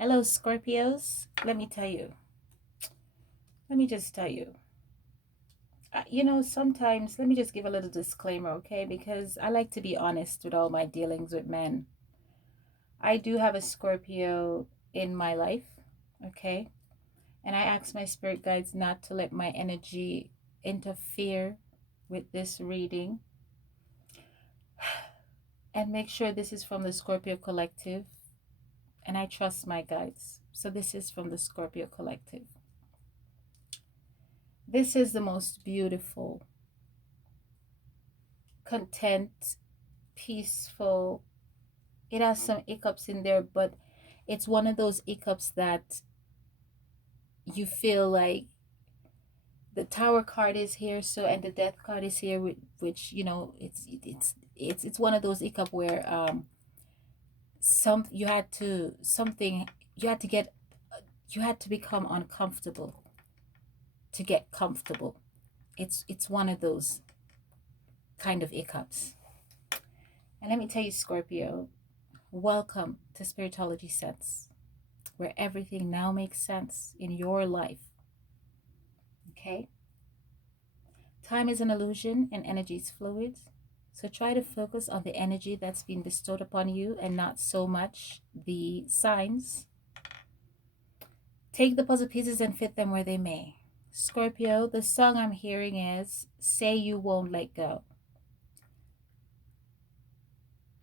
Hello, Scorpios. Let me just tell you. Sometimes, let me just give a little disclaimer, okay? Because I like to be honest with all my dealings with men. I do have a Scorpio in my life, okay? And I ask my spirit guides not to let my energy interfere with this reading and make sure this is from the Scorpio Collective. And I trust my guides. So this is from the Scorpio Collective. This is the most beautiful, content, peaceful. It has some hiccups in there, but it's one of those hiccups that you feel like the Tower card is here, so and the Death card is here, which it's one of those hiccup where some you had to something you had to get you had to become uncomfortable to get comfortable. It's one of those kind of hiccups. And let me tell you, Scorpio, welcome to Spiritology Sense, where everything now makes sense in your life. Okay? Time is an illusion and energy is fluid. So try to focus on the energy that's been bestowed upon you and not so much the signs. Take the puzzle pieces and fit them where they may. Scorpio, the song I'm hearing is Say You Won't Let Go.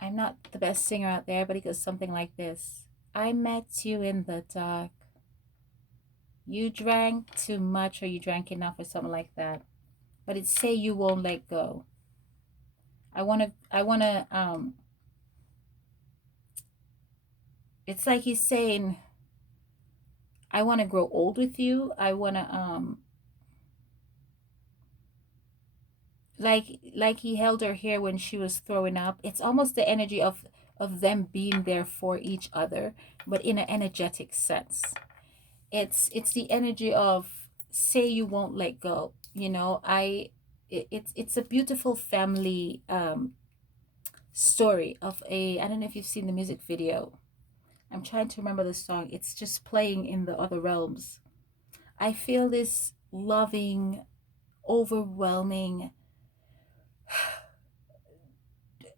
I'm not the best singer out there, but it goes something like this. I met you in the dark. You drank too much or you drank enough or something like that. But it's say you won't let go. I wanna it's like he's saying, I wanna grow old with you. I wanna like he held her hair when she was throwing up. It's almost the energy of them being there for each other, but in an energetic sense. It's the energy of say you won't let go. It's a beautiful family story of a, I don't know if you've seen the music video. I'm trying to remember the song. It's just playing in the other realms. I feel this loving, overwhelming,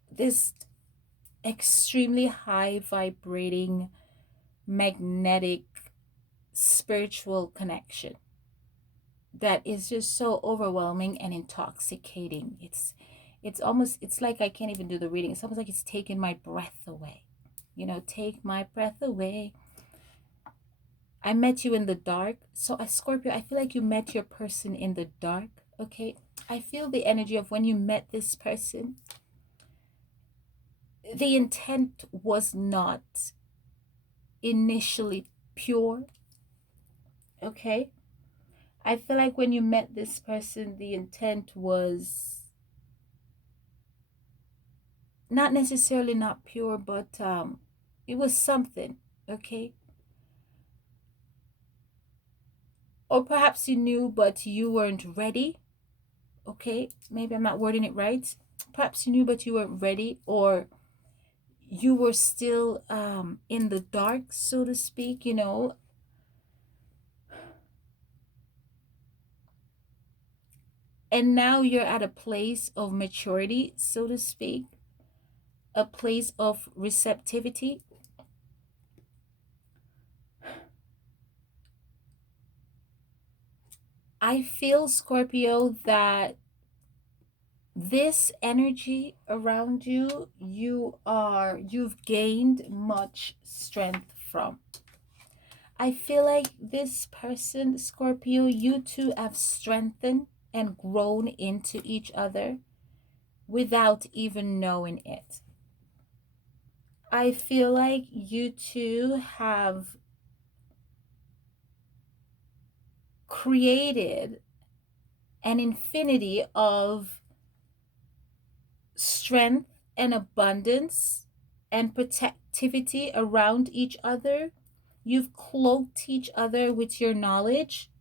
this extremely high vibrating, magnetic, spiritual connection that is just so overwhelming and intoxicating. It's like I can't even do the reading. It's almost like it's taking my breath away. Take my breath away. I met you in the dark. So, a Scorpio, I feel like you met your person in the dark. Okay. I feel the energy of when you met this person, the intent was not initially pure. Okay. I feel like when you met this person, the intent was not necessarily not pure, but it was something. Okay. Or perhaps you knew, but you weren't ready. Okay. Maybe I'm not wording it right. Perhaps you knew, but you weren't ready, or you were still in the dark, so to speak. And now you're at a place of maturity, so to speak, a place of receptivity. I feel, Scorpio, that this energy around you, you've gained much strength from. I feel like this person, Scorpio, you two have strengthened and grown into each other without even knowing it. I feel like you two have created an infinity of strength and abundance and protectivity around each other. You've cloaked each other with your knowledge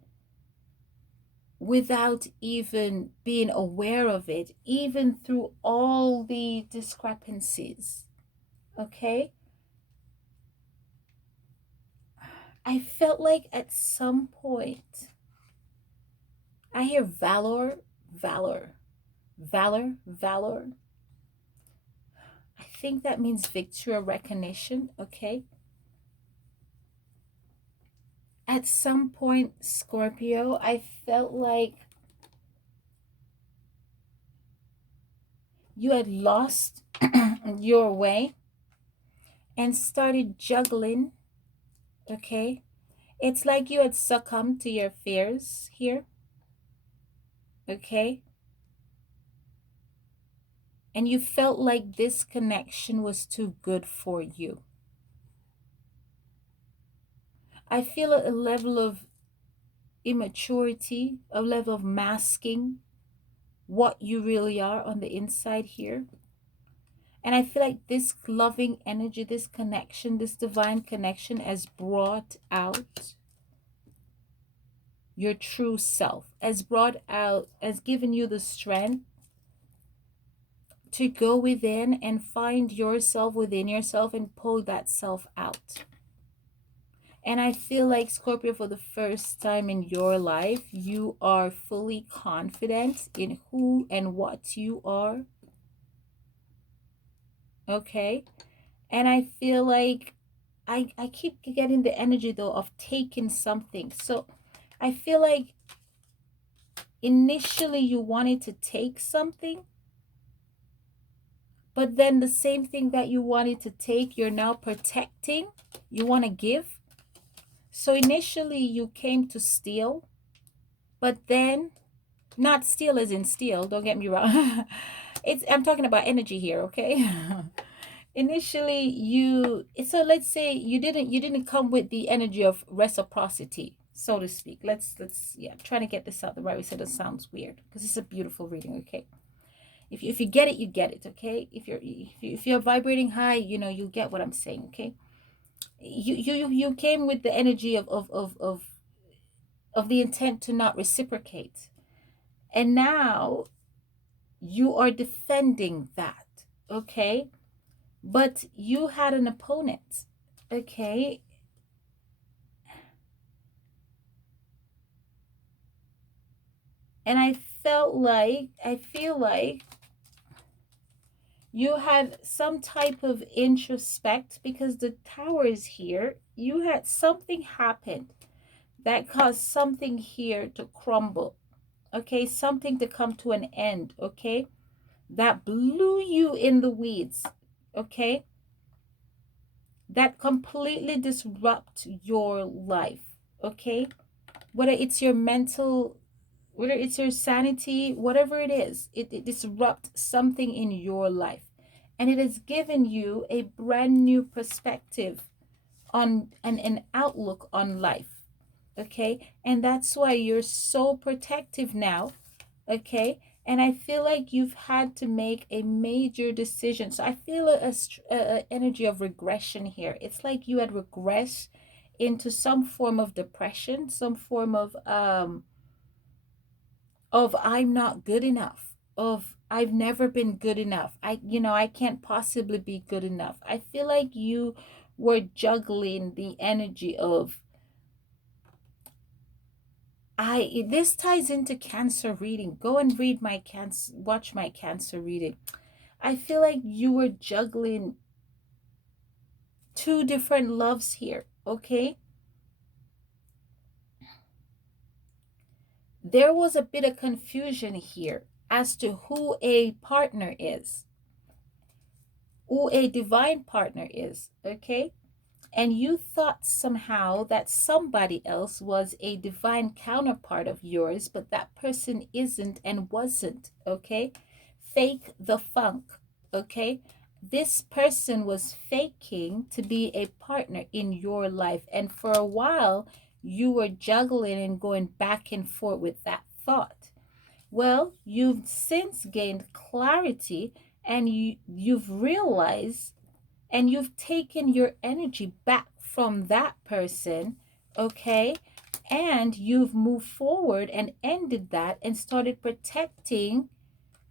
without even being aware of it, even through all the discrepancies. Okay? I felt like at some point, I hear valor, valor, valor, valor. I think that means victory or recognition, okay? At some point, Scorpio, I felt like you had lost your way and started juggling, okay? It's like you had succumbed to your fears here, okay? And you felt like this connection was too good for you. I feel a level of immaturity, a level of masking what you really are on the inside here. And I feel like this loving energy, this connection, this divine connection has brought out your true self, has brought out, has given you the strength to go within and find yourself within yourself and pull that self out. And I feel like, Scorpio, for the first time in your life, you are fully confident in who and what you are. Okay? And I feel like I keep getting the energy though of taking something. So I feel like initially you wanted to take something, but then the same thing that you wanted to take, you're now protecting. You want to give. So initially you came to steal, but then not steal as in steal, don't get me wrong. I'm talking about energy here, okay? Initially so let's say you didn't come with the energy of reciprocity, so to speak. Let's yeah, I'm trying to get this out the right way so it sounds weird because it's a beautiful reading, okay? If you get it, you get it, okay? If you're vibrating high, you get what I'm saying, okay? You came with the energy of the intent to not reciprocate, and now you are defending that, okay? But you had an opponent, okay? And I feel like you had some type of introspect because the tower is here. You had something happen that caused something here to crumble, okay? Something to come to an end, okay? That blew you in the weeds, okay? That completely disrupt your life, okay? Whether it's your mental, whether it's your sanity, whatever it is, it disrupts something in your life. And it has given you a brand new perspective on an outlook on life. Okay. And that's why you're so protective now. Okay. And I feel like you've had to make a major decision. So I feel a energy of regression here. It's like you had regressed into some form of depression, some form of I'm not good enough, of I've never been good enough. I can't possibly be good enough. I feel like you were juggling the energy of this ties into Cancer reading. Go and read my Cancer, watch my Cancer reading. I feel like you were juggling two different loves here, okay? There was a bit of confusion here as to who a partner is, who a divine partner is, okay? And you thought somehow that somebody else was a divine counterpart of yours, but that person isn't and wasn't, okay? Fake the funk, okay? This person was faking to be a partner in your life. And for a while, you were juggling and going back and forth with that thought. Well, you've since gained clarity and you've realized and you've taken your energy back from that person, okay? And you've moved forward and ended that and started protecting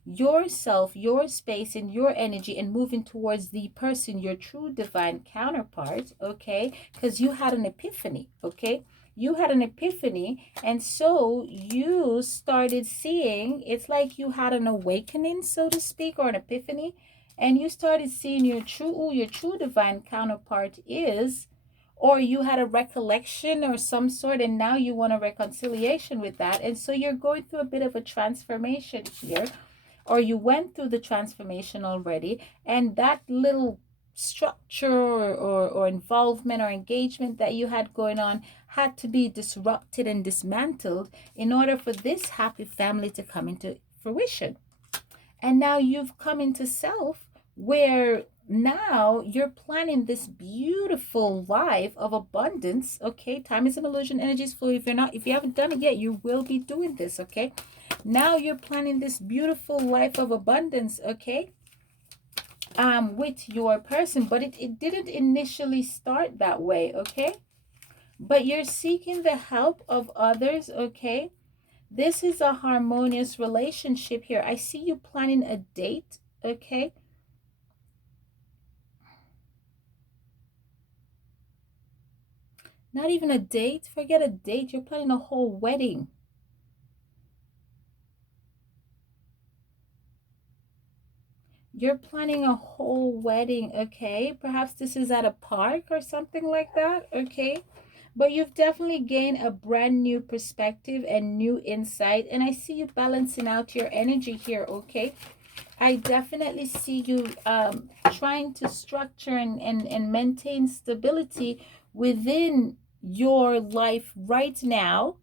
yourself, your space, and your energy and moving towards the person, your true divine counterpart, okay? Because you had an epiphany, okay? You had an epiphany, and so you started seeing, it's like you had an awakening, so to speak, or an epiphany, and you started seeing your true divine counterpart is, or you had a recollection or some sort, and now you want a reconciliation with that, and so you're going through a bit of a transformation here, or you went through the transformation already, and that little structure or involvement or engagement that you had going on had to be disrupted and dismantled in order for this happy family to come into fruition. And now you've come into self, where now you're planning this beautiful life of abundance. Okay, time is an illusion, energy is fluid. If you haven't done it yet, you will be doing this. Okay, now you're planning this beautiful life of abundance. Okay, with your person, but it didn't initially start that way. Okay, but you're seeking the help of others. Okay, this is a harmonious relationship here. I see you planning a date. Okay, not even a date. Forget a date. You're planning a whole wedding. You're planning a whole wedding, okay? Perhaps this is at a park or something like that, okay? But you've definitely gained a brand new perspective and new insight. And I see you balancing out your energy here, okay? I definitely see you trying to structure and maintain stability within your life right now.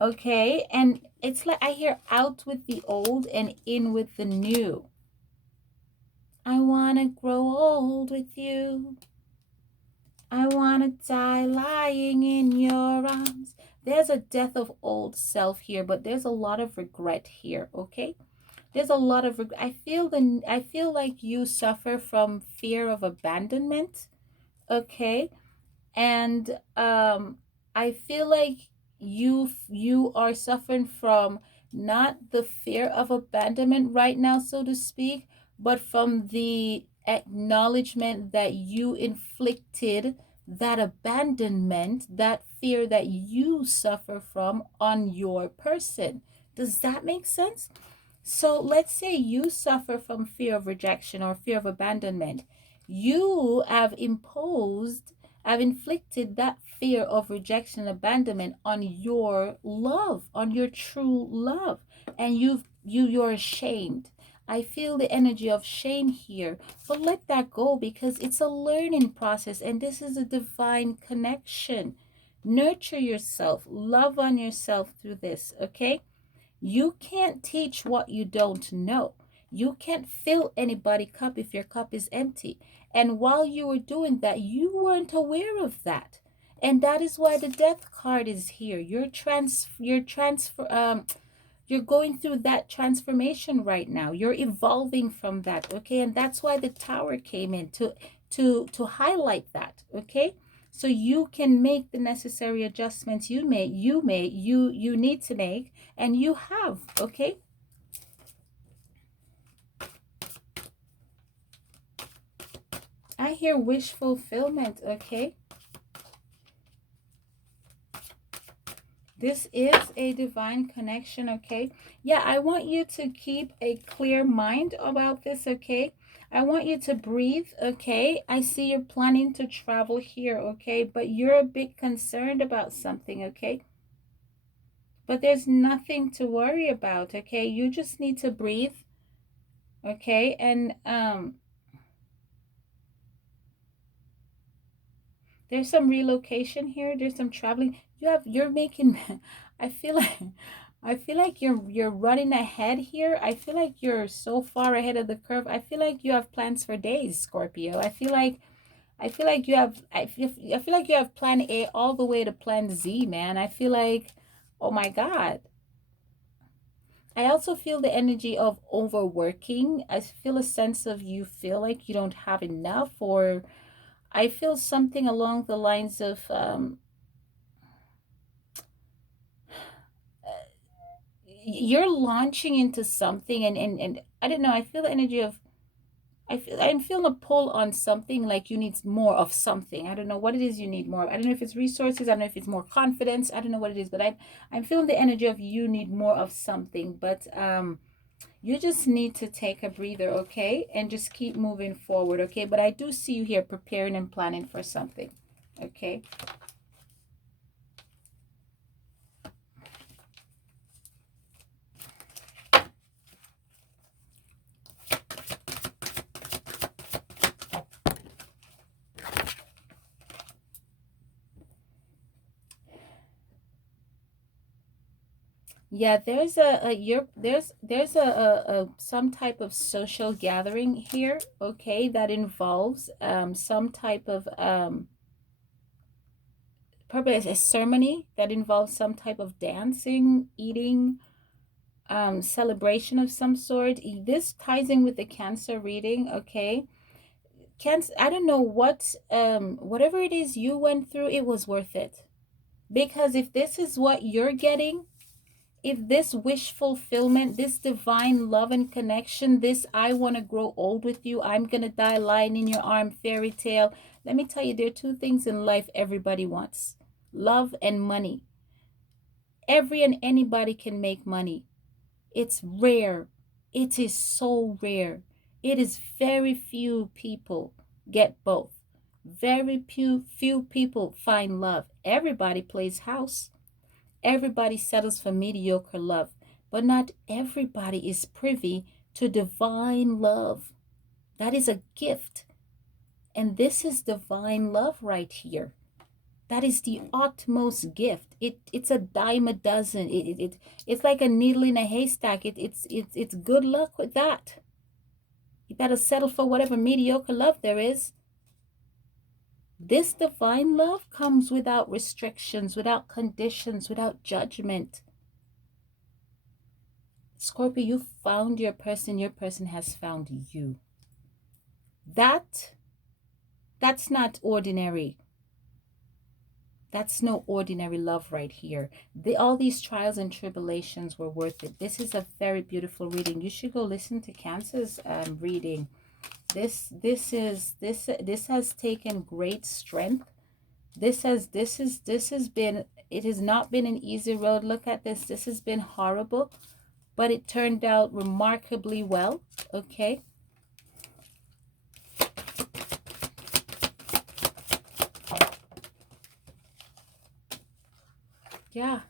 Okay, and it's like I hear out with the old and in with the new. I want to grow old with you. I want to die lying in your arms. There's a death of old self here, but there's a lot of regret here, okay? There's a lot of I feel like you suffer from fear of abandonment, okay? And I feel like you are suffering from not the fear of abandonment right now, so to speak, but from the acknowledgement that you inflicted that abandonment, that fear that you suffer from on your person. Does that make sense? So let's say you suffer from fear of rejection or fear of abandonment. You have inflicted that fear of rejection and abandonment on your love, on your true love, and you're ashamed. I feel the energy of shame here, but let that go because it's a learning process and this is a divine connection. Nurture yourself, love on yourself through this, okay? You can't teach what you don't know. You can't fill anybody's cup if your cup is empty. And while you were doing that, you weren't aware of that. And that is why the death card is here. You're going through that transformation right now. You're evolving from that, okay? And that's why the tower came in to highlight that, okay? So you can make the necessary adjustments you need to make, and you have, okay? I hear wish fulfillment, okay? This is a divine connection, okay? Yeah, I want you to keep a clear mind about this, okay? I want you to breathe, okay? I see you're planning to travel here, okay? But you're a bit concerned about something, okay? But there's nothing to worry about, okay? You just need to breathe, okay? And there's some relocation here. There's some traveling. You're making I feel like you're running ahead here. I feel like you're so far ahead of the curve. I feel like you have plans for days, Scorpio. I feel like I feel like you have plan A all the way to plan Z, man. I feel like, oh my God. I also feel the energy of overworking. I feel a sense of you feel like you don't have enough, or I feel something along the lines of you're launching into something, and I don't know, I feel the energy of, I'm feeling a pull on something, like you need more of something. I don't know what it is you need more of. I don't know if it's resources, I don't know if it's more confidence, I don't know what it is, but I'm feeling the energy of you need more of something. But you just need to take a breather, okay? And just keep moving forward, okay? But I do see you here preparing and planning for something, okay? Yeah, there's a you're there's a some type of social gathering here, okay, that involves some type of probably a ceremony that involves some type of dancing, eating, celebration of some sort. This ties in with the Cancer reading, okay? Cancer, I don't know what whatever it is you went through, it was worth it. Because if this is what you're getting, if this wish fulfillment, this divine love and connection, this I want to grow old with you, I'm going to die lying in your arm fairy tale, let me tell you, there are two things in life everybody wants: love and money. Every and anybody can make money. It's rare. It is so rare. It is very few people get both. Very few people find love. Everybody plays house. Everybody settles for mediocre love, but not everybody is privy to divine love. That is a gift. And this is divine love right here. That is the utmost gift. It's a dime a dozen. It's like a needle in a haystack. It's good luck with that. You better settle for whatever mediocre love there is. This divine love comes without restrictions, without conditions, without judgment. Scorpio, you found your person has found you. That's not ordinary. That's no ordinary love right here. All these trials and tribulations were worth it. This is a very beautiful reading. You should go listen to Cancer's reading. This has taken great strength. This has been, it has not been an easy road. Look at this. This has been horrible, but it turned out remarkably well. Okay. Yeah.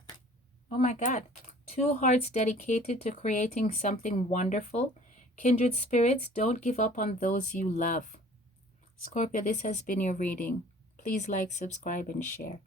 Oh my God. Two hearts dedicated to creating something wonderful. Kindred spirits, don't give up on those you love. Scorpio, this has been your reading. Please like, subscribe, and share.